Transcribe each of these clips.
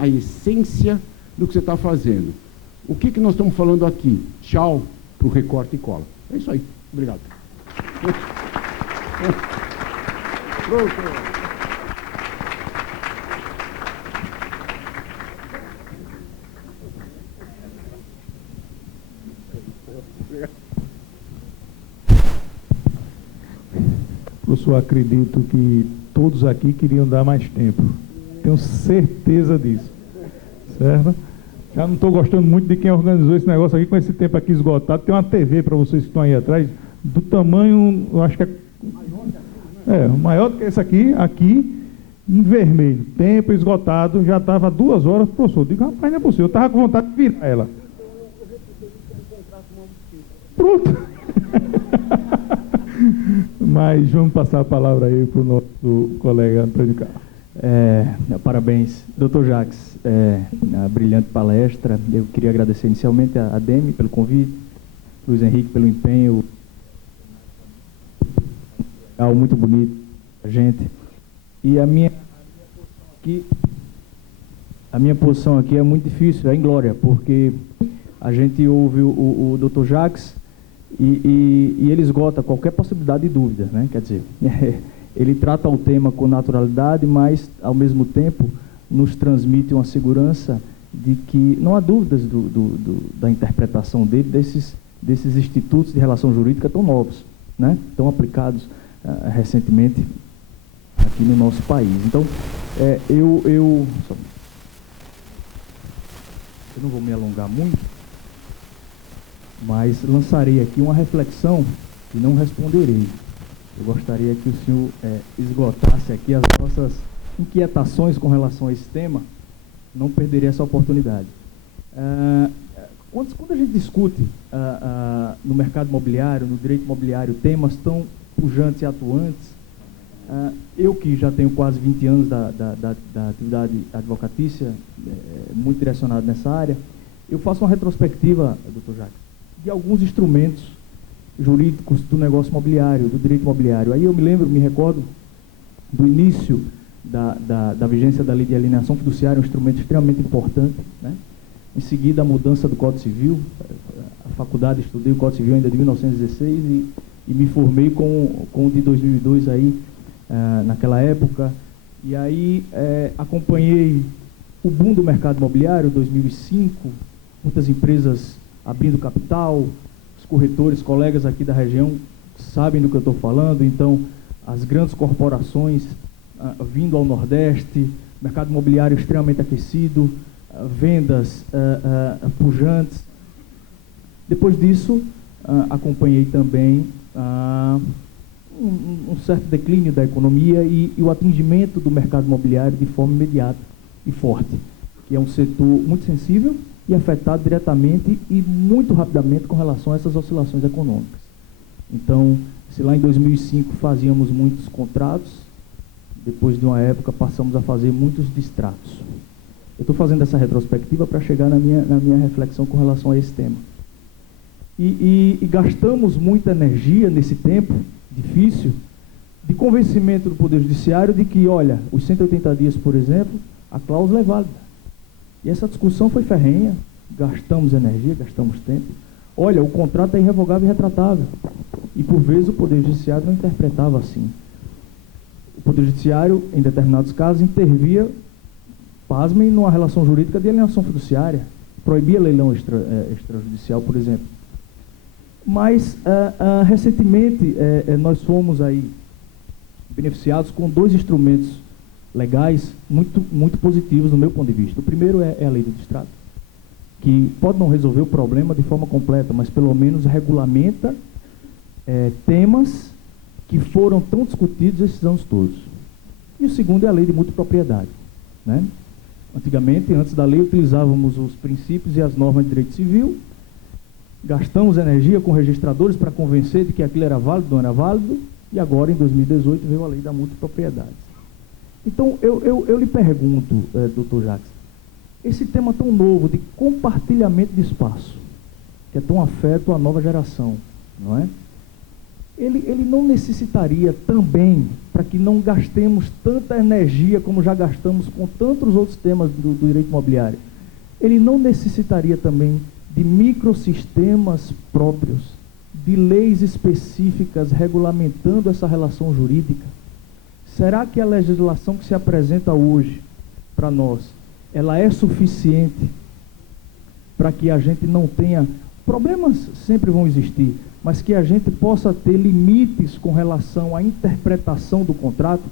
a essência do que você está fazendo. O que nós estamos falando aqui? Tchau para o recorte e cola. É isso aí. Obrigado. Pronto. Professor, acredito que todos aqui queriam dar mais tempo. Tenho certeza disso. Certo? Já não estou gostando muito de quem organizou esse negócio aqui com esse tempo aqui esgotado. Tem uma TV para vocês que estão aí atrás, do tamanho, eu acho que é maior do que esse aqui, em vermelho. Tempo esgotado, já estava 2 horas, professor. Eu digo, rapaz, não é possível. Eu estava com vontade de virar ela. Pronto. Mas vamos passar a palavra aí para o nosso colega Antônio Carlos. Parabéns, Dr. Jacques, a brilhante palestra. Eu queria agradecer inicialmente a Demi pelo convite, Luiz Henrique pelo empenho, algo muito bonito a gente. E a minha posição aqui é muito difícil, é inglória, porque a gente ouve o Dr. Jacques e ele esgota qualquer possibilidade de dúvida, né? Quer dizer, ele trata o tema com naturalidade, mas, ao mesmo tempo, nos transmite uma segurança de que não há dúvidas da interpretação dele, desses institutos de relação jurídica tão novos, né? Tão aplicados recentemente aqui no nosso país. Então, eu não vou me alongar muito, mas lançarei aqui uma reflexão e não responderei. Eu gostaria que o senhor esgotasse aqui as nossas inquietações com relação a esse tema, não perderia essa oportunidade. Quando a gente discute no mercado imobiliário, no direito imobiliário, temas tão pujantes e atuantes, eu que já tenho quase 20 anos da atividade advocatícia, muito direcionado nessa área, eu faço uma retrospectiva, Dr. Jacques, de alguns instrumentos jurídicos do negócio imobiliário, do direito imobiliário. Aí eu me recordo do início da vigência da lei de alienação fiduciária, um instrumento extremamente importante, né? Em seguida, a mudança do Código Civil. A faculdade, estudei o Código Civil ainda de 1916 e me formei com o de 2002 aí, naquela época. E aí acompanhei o boom do mercado imobiliário, 2005, muitas empresas abrindo capital, os corretores, colegas aqui da região sabem do que eu estou falando. Então, as grandes corporações vindo ao Nordeste, mercado imobiliário extremamente aquecido, vendas pujantes. Depois disso, acompanhei também um certo declínio da economia e o atingimento do mercado imobiliário de forma imediata e forte, que é um setor muito sensível e afetado diretamente e muito rapidamente com relação a essas oscilações econômicas. Então, se lá em 2005 fazíamos muitos contratos, depois de uma época passamos a fazer muitos distratos. Eu estou fazendo essa retrospectiva para chegar na minha reflexão com relação a esse tema. E gastamos muita energia nesse tempo difícil de convencimento do Poder Judiciário de que, olha, os 180 dias, por exemplo, a cláusula é válida. E essa discussão foi ferrenha, gastamos energia, gastamos tempo. Olha, o contrato é irrevogável e retratável. E, por vezes, o Poder Judiciário não interpretava assim. O Poder Judiciário, em determinados casos, intervia, pasmem, numa relação jurídica de alienação fiduciária, proibia leilão extrajudicial, por exemplo. Mas, recentemente, nós fomos aí beneficiados com 2 instrumentos legais muito positivos do meu ponto de vista. O primeiro é a lei do distrato, que pode não resolver o problema de forma completa, mas pelo menos regulamenta temas que foram tão discutidos esses anos todos. E o segundo é a lei de multipropriedade, né? Antigamente, antes da lei, utilizávamos os princípios e as normas de direito civil, gastamos energia com registradores para convencer de que aquilo era válido, não era válido, e agora, em 2018, veio a lei da multipropriedade. Então, eu lhe pergunto, Dr. Jacques, esse tema tão novo de compartilhamento de espaço, que é tão afeto à nova geração, não é? ele não necessitaria também, para que não gastemos tanta energia como já gastamos com tantos outros temas do direito imobiliário, ele não necessitaria também de microsistemas próprios, de leis específicas regulamentando essa relação jurídica? Será que a legislação que se apresenta hoje para nós, ela é suficiente para que a gente não tenha... Problemas sempre vão existir, mas que a gente possa ter limites com relação à interpretação do contrato?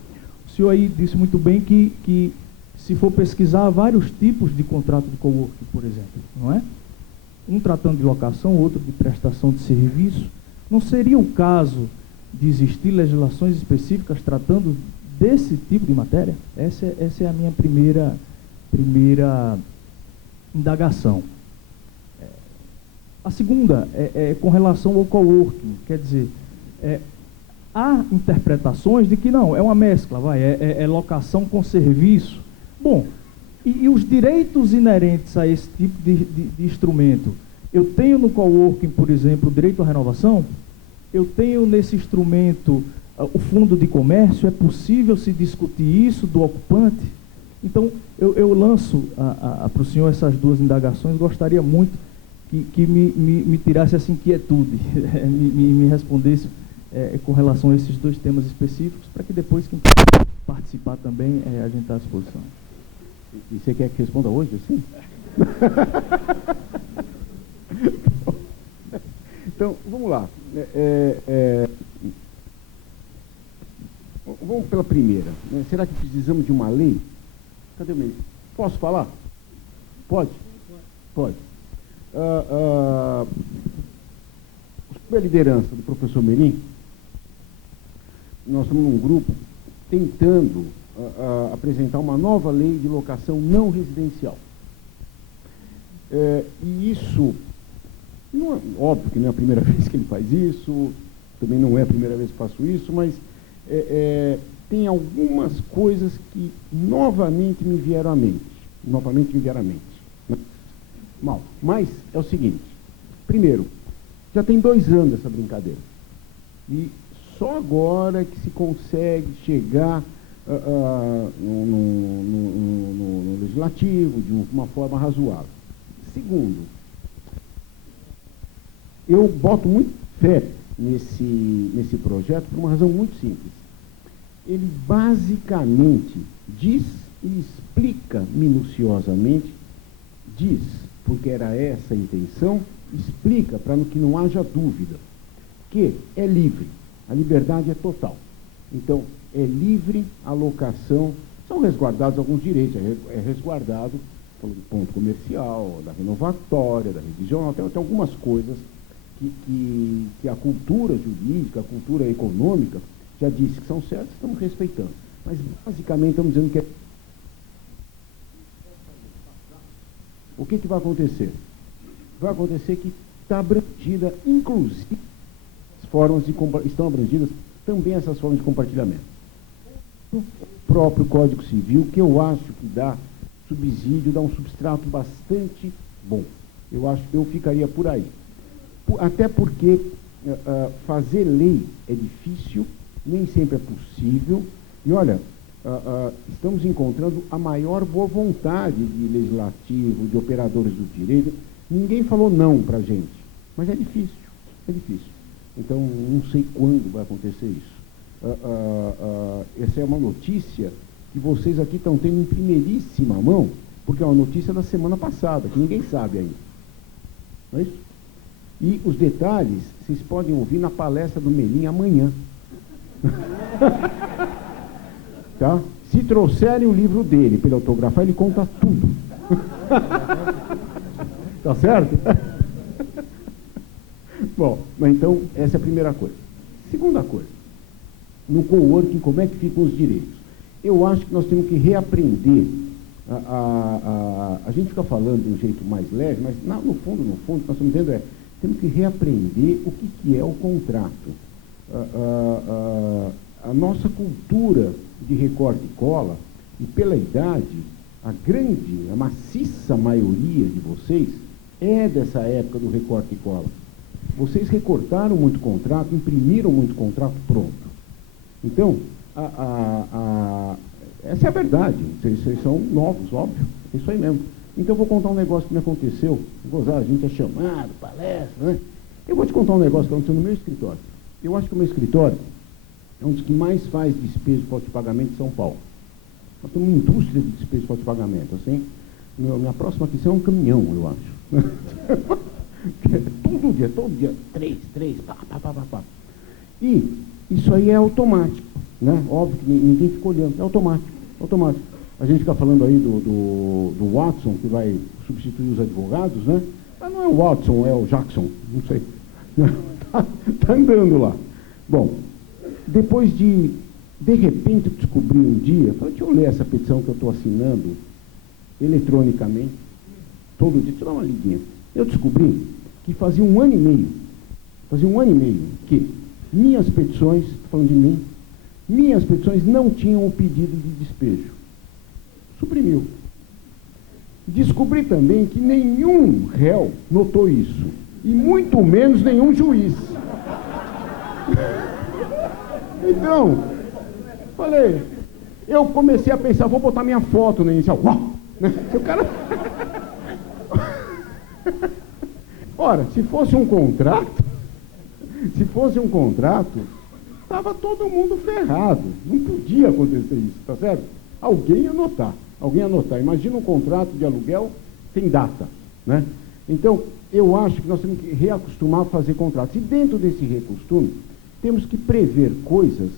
O senhor aí disse muito bem que se for pesquisar, há vários tipos de contrato de coworking, por exemplo, não é? Um tratando de locação, outro de prestação de serviço. Não seria o caso de existir legislações específicas tratando desse tipo de matéria? Essa é a minha primeira indagação. A segunda é com relação ao coworking, quer dizer, há interpretações de que não, é uma mescla, é locação com serviço. Bom, e os direitos inerentes a esse tipo de instrumento? Eu tenho no coworking, por exemplo, o direito à renovação, eu tenho nesse instrumento o fundo de comércio, é possível se discutir isso do ocupante? Então, eu lanço para o senhor essas duas indagações, gostaria muito que me tirasse essa inquietude, me respondesse com relação a esses dois temas específicos, para que depois quem quiser participar também, a gente está à disposição. E você quer que responda hoje, assim? Então, vamos lá. Vamos pela primeira. Será que precisamos de uma lei? Cadê o meio? Posso falar? Pode? Pode. Sob a liderança do professor Melim, nós estamos num grupo tentando apresentar uma nova lei de locação não residencial. E isso, não é, óbvio que não é a primeira vez que ele faz isso, também não é a primeira vez que faço isso, mas tem algumas coisas que novamente me vieram à mente. Né? Mal. Mas é o seguinte, primeiro, já tem 2 anos essa brincadeira. E só agora que se consegue chegar no legislativo de uma forma razoável. Segundo, eu boto muito fé nesse projeto por uma razão muito simples. Ele basicamente diz e explica minuciosamente, porque era essa a intenção, explica para que não haja dúvida, que é livre, a liberdade é total. Então, é livre a locação, são resguardados alguns direitos, é resguardado do ponto comercial, da renovatória, da revisional, tem algumas coisas que a cultura jurídica, a cultura econômica já disse que são certas, estamos respeitando. Mas, basicamente, estamos dizendo que o que vai acontecer? Vai acontecer que está abrangida, inclusive, estão abrangidas também essas formas de compartilhamento. O próprio Código Civil, que eu acho que dá subsídio, dá um substrato bastante bom. Eu ficaria por aí. Até porque fazer lei é difícil, nem sempre é possível. E olha, estamos encontrando a maior boa vontade de legislativo, de operadores do direito. Ninguém falou não para a gente, mas é difícil, é difícil. Então, não sei quando vai acontecer isso. Essa é uma notícia que vocês aqui estão tendo em primeiríssima mão, porque é uma notícia da semana passada, que ninguém sabe ainda. Não é isso? E os detalhes, vocês podem ouvir na palestra do Melim amanhã. Tá? Se trouxerem o livro dele para ele autografar, ele conta tudo. Tá certo? Bom, mas então, essa é a primeira coisa. Segunda coisa, no coworking, como é que ficam os direitos? Eu acho que nós temos que reaprender. A gente fica falando de um jeito mais leve, mas no fundo, o que nós estamos dizendo temos que reaprender o que é o contrato. A nossa cultura de recorte e cola, e pela idade, a maciça maioria de vocês é dessa época do recorte e cola. Vocês recortaram muito contrato, imprimiram muito contrato pronto. Então, essa é a verdade. Vocês são novos, óbvio. É isso aí mesmo. Então, eu vou contar um negócio que me aconteceu. Gozar, a gente é chamado, palestra, né? Eu vou te contar um negócio que aconteceu no meu escritório. Eu acho que o meu escritório é um dos que mais faz despejo de falta de pagamento em São Paulo. Nós temos uma indústria de despejo de falta de pagamento. Assim, minha próxima aquisição é um caminhão, eu acho. todo dia, três, pá. E isso aí é automático, né? Óbvio que ninguém fica olhando, é automático. A gente fica falando aí do Watson, que vai substituir os advogados, né? Mas não é o Watson, é o Jackson, não sei. Tá andando lá. Bom, depois de repente, eu descobri um dia, falei, deixa eu ler essa petição que eu estou assinando eletronicamente, todo dia, deixa eu dar uma lidinha. Eu descobri que fazia um ano e meio que minhas petições, estou falando de mim, minhas petições não tinham o pedido de despejo. Suprimiu. Descobri também que nenhum réu notou isso, e muito menos nenhum juiz. Então, falei, eu comecei a pensar, vou botar minha foto na inicial. Uau! O cara... Ora, se fosse um contrato, estava todo mundo ferrado. Não podia acontecer isso, tá certo? Alguém ia anotar. Imagina um contrato de aluguel sem data, né? Então, eu acho que nós temos que reacostumar a fazer contratos. E dentro desse recostume, temos que prever coisas,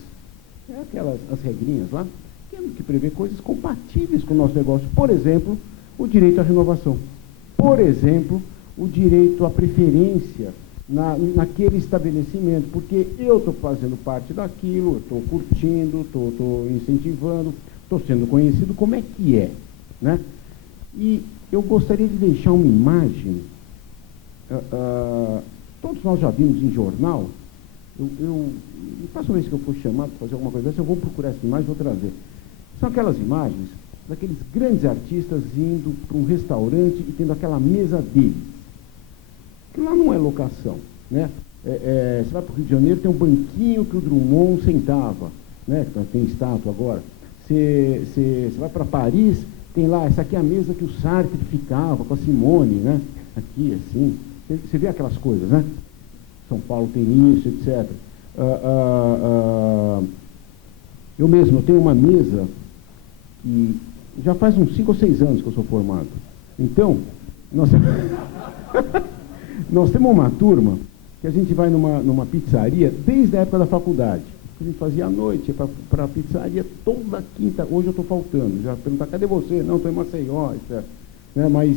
as regrinhas lá, temos que prever coisas compatíveis com o nosso negócio. Por exemplo, o direito à renovação. Por exemplo, o direito à preferência naquele estabelecimento, porque eu estou fazendo parte daquilo, estou curtindo, estou incentivando, estou sendo conhecido, como é que é, né? E eu gostaria de deixar uma imagem, todos nós já vimos em jornal, na próxima vez que eu for chamado para fazer alguma coisa dessa, eu vou procurar essa imagem e vou trazer. São aquelas imagens daqueles grandes artistas indo para um restaurante e tendo aquela mesa deles. Que lá não é locação, né? Você vai para o Rio de Janeiro, tem um banquinho que o Drummond sentava, né? Tem estátua agora. Você vai para Paris, tem lá, essa aqui é a mesa que o Sartre ficava com a Simone, né? Aqui, assim. Você vê aquelas coisas, né? São Paulo tem isso, etc. Eu mesmo tenho uma mesa que já faz uns 5 ou 6 anos que eu sou formado. Então, nós temos uma turma que a gente vai numa pizzaria desde a época da faculdade. A gente fazia à noite, para a pizzaria toda quinta. Hoje eu estou faltando. Já perguntar, cadê você? Não, estou em Maceió, etc. Né, mas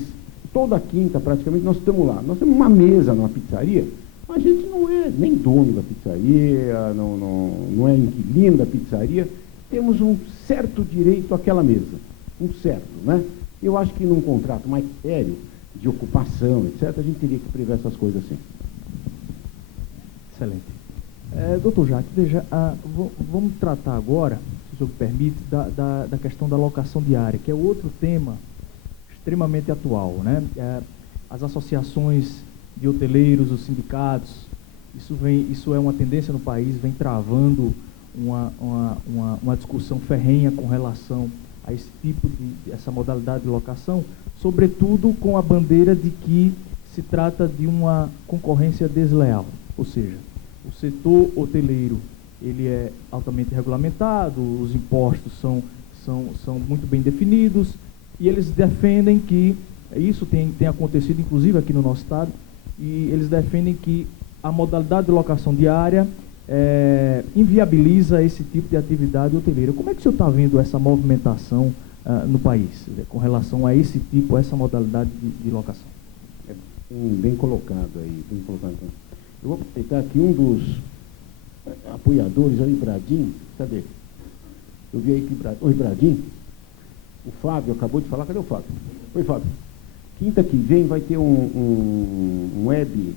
toda quinta, praticamente, nós estamos lá. Nós temos uma mesa numa pizzaria. A gente não é nem dono da pizzaria, não é inquilino da pizzaria. Temos um certo direito àquela mesa. Um certo, né? Eu acho que num contrato mais sério, de ocupação, etc., a gente teria que prever essas coisas assim. Excelente. Doutor Jacques, veja, vamos tratar agora, se o senhor me permite, da questão da locação diária, que é outro tema extremamente atual, né? As associações de hoteleiros, os sindicatos, isso é uma tendência no país, vem travando uma discussão ferrenha com relação a esse tipo essa modalidade de locação, sobretudo com a bandeira de que se trata de uma concorrência desleal, ou seja, o setor hoteleiro ele é altamente regulamentado, os impostos são muito bem definidos, e eles defendem que, isso tem acontecido inclusive aqui no nosso estado, e eles defendem que a modalidade de locação diária inviabiliza esse tipo de atividade hoteleira. Como é que o senhor está vendo essa movimentação no país, com relação a esse tipo, essa modalidade de locação? É bem colocado aí, bem colocado. Eu vou aproveitar que um dos apoiadores, é o Ibradim, cadê? Eu vi aí que o Ibradim, o Fábio acabou de falar, cadê o Fábio? Oi, Fábio. Quinta que vem vai ter um web,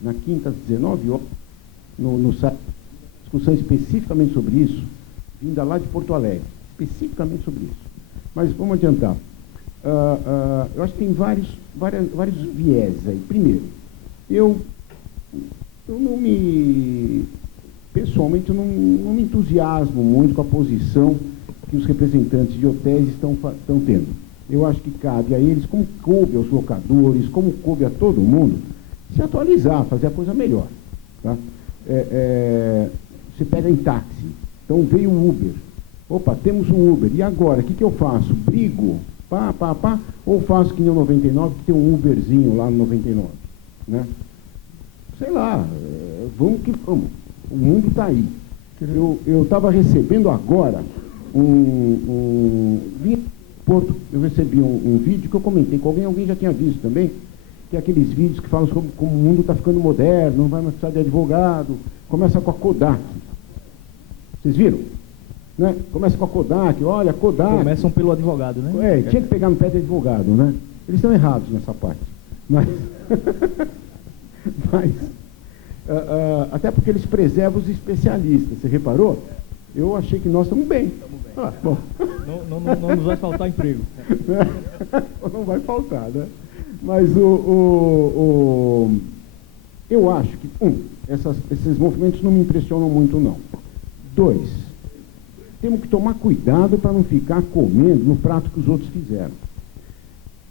na quinta às 19 horas, no site, discussão especificamente sobre isso, vinda lá de Porto Alegre, especificamente sobre isso. Mas vamos adiantar. Eu acho que tem vários viés aí. Primeiro, eu eu não me... Pessoalmente, eu não me entusiasmo muito com a posição que os representantes de hotéis estão tendo. Eu acho que cabe a eles, como coube aos locadores, como coube a todo mundo, se atualizar, fazer a coisa melhor. Tá? Você pega em táxi, então veio o Uber. Opa, temos um Uber, e agora? O que eu faço? Brigo? Ou faço que nem o 99, que tem um Uberzinho lá no 99? Né? Sei lá, vamos que vamos. O mundo está aí. Eu estava recebendo agora eu recebi um vídeo que eu comentei com alguém já tinha visto também, que é aqueles vídeos que falam sobre como o mundo está ficando moderno, não vai mais precisar de advogado, começa com a Kodak. Vocês viram? Né? Começa com a Kodak, olha, Kodak. Começam pelo advogado, né? Tinha que pegar no pé do advogado, né? Eles estão errados nessa parte. Mas até porque eles preservam os especialistas, você reparou? Eu achei que nós estamos bem. Bom. Não nos vai faltar emprego. Não vai faltar, né? Mas eu acho que, esses movimentos não me impressionam muito, não. 2, temos que tomar cuidado para não ficar comendo no prato que os outros fizeram.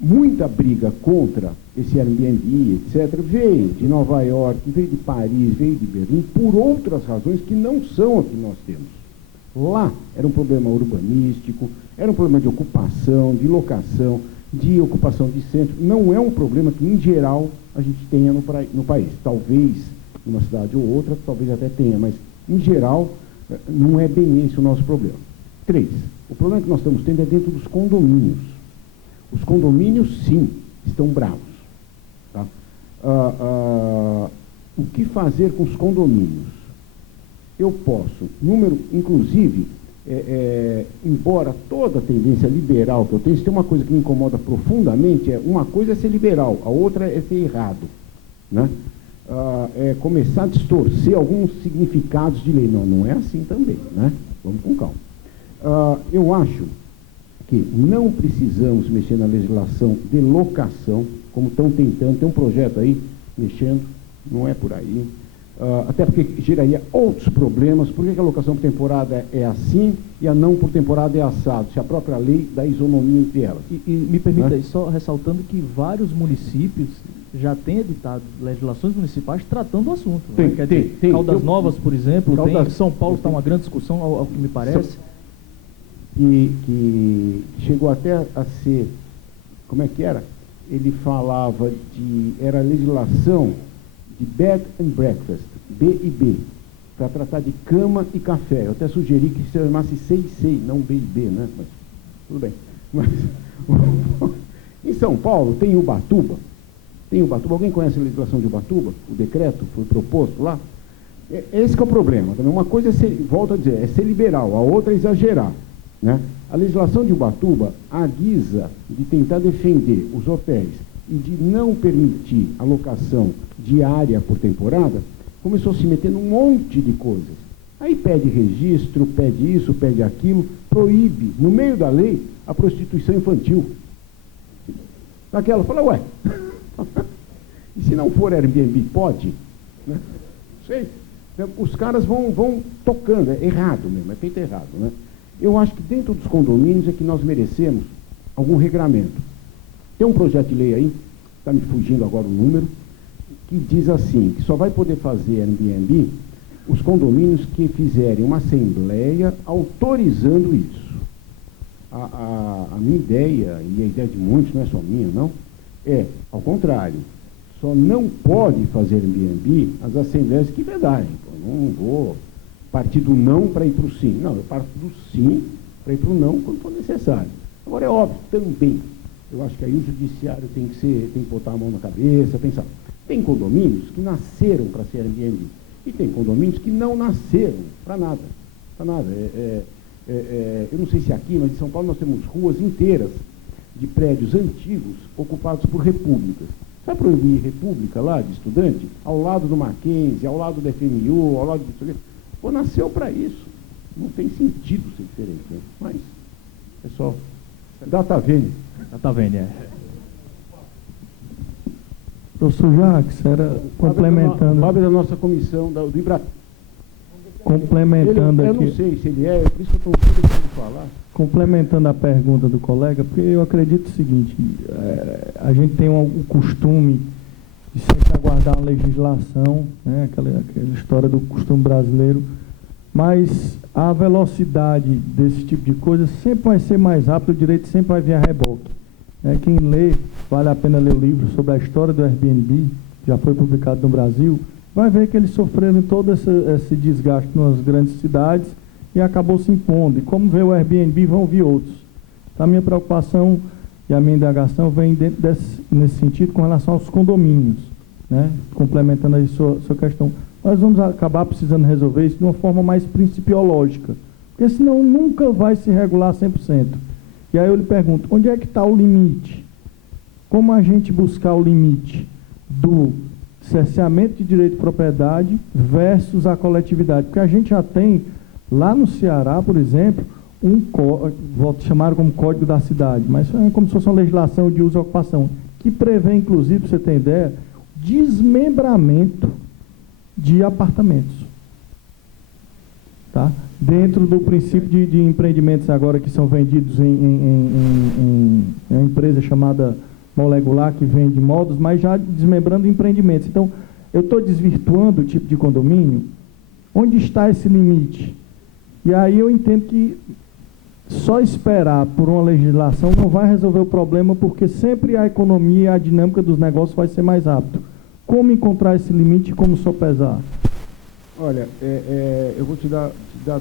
Muita briga contra esse Airbnb, etc., veio de Nova York, veio de Paris, veio de Berlim, por outras razões que não são a que nós temos. Lá era um problema urbanístico, era um problema de ocupação, de locação, de ocupação de centro. Não é um problema que, em geral, a gente tenha no país. Talvez, numa cidade ou outra, talvez até tenha, mas, em geral, não é bem esse o nosso problema. 3, o problema que nós estamos tendo é dentro dos condomínios. Os condomínios, sim, estão bravos. Tá? O que fazer com os condomínios? Eu posso, inclusive, embora toda a tendência liberal que eu tenho, se tem uma coisa que me incomoda profundamente, uma coisa é ser liberal, a outra é ser errado. Né? É começar a distorcer alguns significados de lei. Não é assim também, né? Vamos com calma. Eu acho que não precisamos mexer na legislação de locação, como estão tentando, tem um projeto aí, mexendo, não é por aí, até porque geraria outros problemas. Por que a locação por temporada é assim e a não por temporada é assado, se a própria lei dá isonomia entre elas? E me permita, né? Só ressaltando que vários municípios já têm editado legislações municipais tratando do assunto. Tem. Caldas Novas, por exemplo, São Paulo está uma grande discussão, ao que me parece. Que chegou até a ser, como é que era? Ele falava era legislação de bed and breakfast, B&B, para tratar de cama e café. Eu até sugeri que se chamasse C&C, não B&B, né? Mas, tudo bem. Mas, em São Paulo tem Ubatuba. Alguém conhece a legislação de Ubatuba? O decreto foi proposto lá? Esse que é o problema. Também. Uma coisa volto a dizer, é ser liberal, a outra é exagerar. Né? A legislação de Ubatuba, à guisa de tentar defender os hotéis e de não permitir a locação diária por temporada, começou a se meter num monte de coisas. Aí pede registro, pede isso, pede aquilo, proíbe, no meio da lei, a prostituição infantil. Daquela, fala, ué, e se não for Airbnb, pode? Né? Sei. Os caras vão tocando, é errado mesmo, é feito errado, né? Eu acho que dentro dos condomínios é que nós merecemos algum regramento. Tem um projeto de lei aí, está me fugindo agora o número, que diz assim, que só vai poder fazer Airbnb os condomínios que fizerem uma assembleia autorizando isso. A minha ideia, e a ideia de muitos, não é só minha, não, ao contrário, só não pode fazer Airbnb as assembleias que vedarem. Eu não vou partir do não para ir para o sim. Não, eu parto do sim para ir para o não quando for necessário. Agora, é óbvio, também, eu acho que aí o judiciário tem que botar a mão na cabeça, pensar. Tem condomínios que nasceram para ser Airbnb e tem condomínios que não nasceram para nada. Para nada. Eu não sei se aqui, mas em São Paulo nós temos ruas inteiras de prédios antigos ocupados por repúblicas. Vai proibir república lá de estudante? Ao lado do Mackenzie, ao lado do FMU, ao lado do... Pô, nasceu para isso. Não tem sentido ser diferente, né? Mas é só... Data vênia. Data vênia. Professor Jacques, era complementando. O Fábio é da nossa comissão, do Ibratá. Complementando eu aqui. não sei se ele é, por isso que eu estou deixando falar. Complementando a pergunta do colega, porque eu acredito o seguinte, a gente tem o costume de sempre aguardar a legislação, né, aquela história do costume brasileiro, mas a velocidade desse tipo de coisa sempre vai ser mais rápida, o direito sempre vai vir a reboque. Quem lê, vale a pena ler o livro sobre a história do Airbnb, já foi publicado no Brasil, vai ver que eles sofreram todo esse desgaste nas grandes cidades e acabou se impondo. E como veio o Airbnb, vão vir outros. Então, a minha preocupação e a minha indagação vem nesse sentido com relação aos condomínios, né? Complementando aí sua questão. Nós vamos acabar precisando resolver isso de uma forma mais principiológica, porque senão nunca vai se regular 100%. E aí eu lhe pergunto, onde é que está o limite? Como a gente buscar o limite do cerceamento de direito de propriedade versus a coletividade? Porque a gente já tem, lá no Ceará, por exemplo, chamaram como Código da Cidade, mas é como se fosse uma legislação de uso e ocupação, que prevê, inclusive, para você ter ideia, desmembramento de apartamentos. Tá? Dentro do princípio de empreendimentos agora que são vendidos em uma empresa chamada Molecular, que vende módulos, mas já desmembrando empreendimentos. Então, eu estou desvirtuando o tipo de condomínio. Onde está esse limite? E aí eu entendo que só esperar por uma legislação não vai resolver o problema, porque sempre a economia e a dinâmica dos negócios vai ser mais rápido. Como encontrar esse limite e como sopesar? Olha, eu vou te dar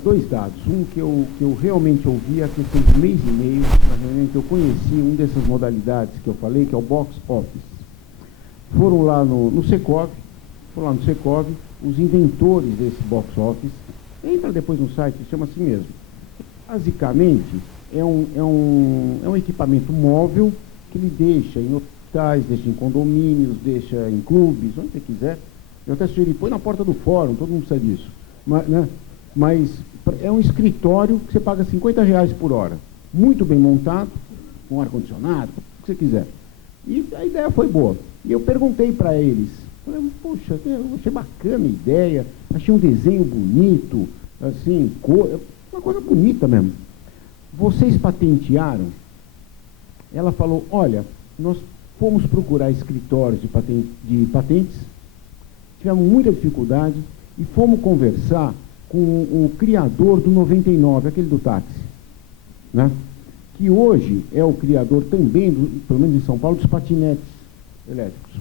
dois dados. Um que eu realmente ouvi há questão de mês e meio, na reunião que eu conheci dessas modalidades que eu falei, que é o Box Office. Foram lá no Secov, os inventores desse Box Office. Entra depois no site, chama assim mesmo. Basicamente, é um equipamento móvel que ele deixa em hospitais, deixa em condomínios, deixa em clubes, onde você quiser. Eu até sugeri, põe na porta do fórum, todo mundo sabe disso. Mas é um escritório que você paga R$50 por hora. Muito bem montado, com ar-condicionado, o que você quiser. E a ideia foi boa. E eu perguntei para eles, falei, poxa, eu achei bacana a ideia, achei um desenho bonito, assim, uma coisa bonita mesmo. Vocês patentearam? Ela falou, olha, nós fomos procurar escritórios de patentes, tivemos muita dificuldade e fomos conversar com o criador do 99, aquele do táxi, né? Que hoje é o criador também, pelo menos em São Paulo, dos patinetes elétricos.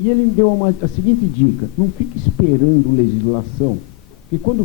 E ele deu a seguinte dica, não fique esperando legislação, porque quando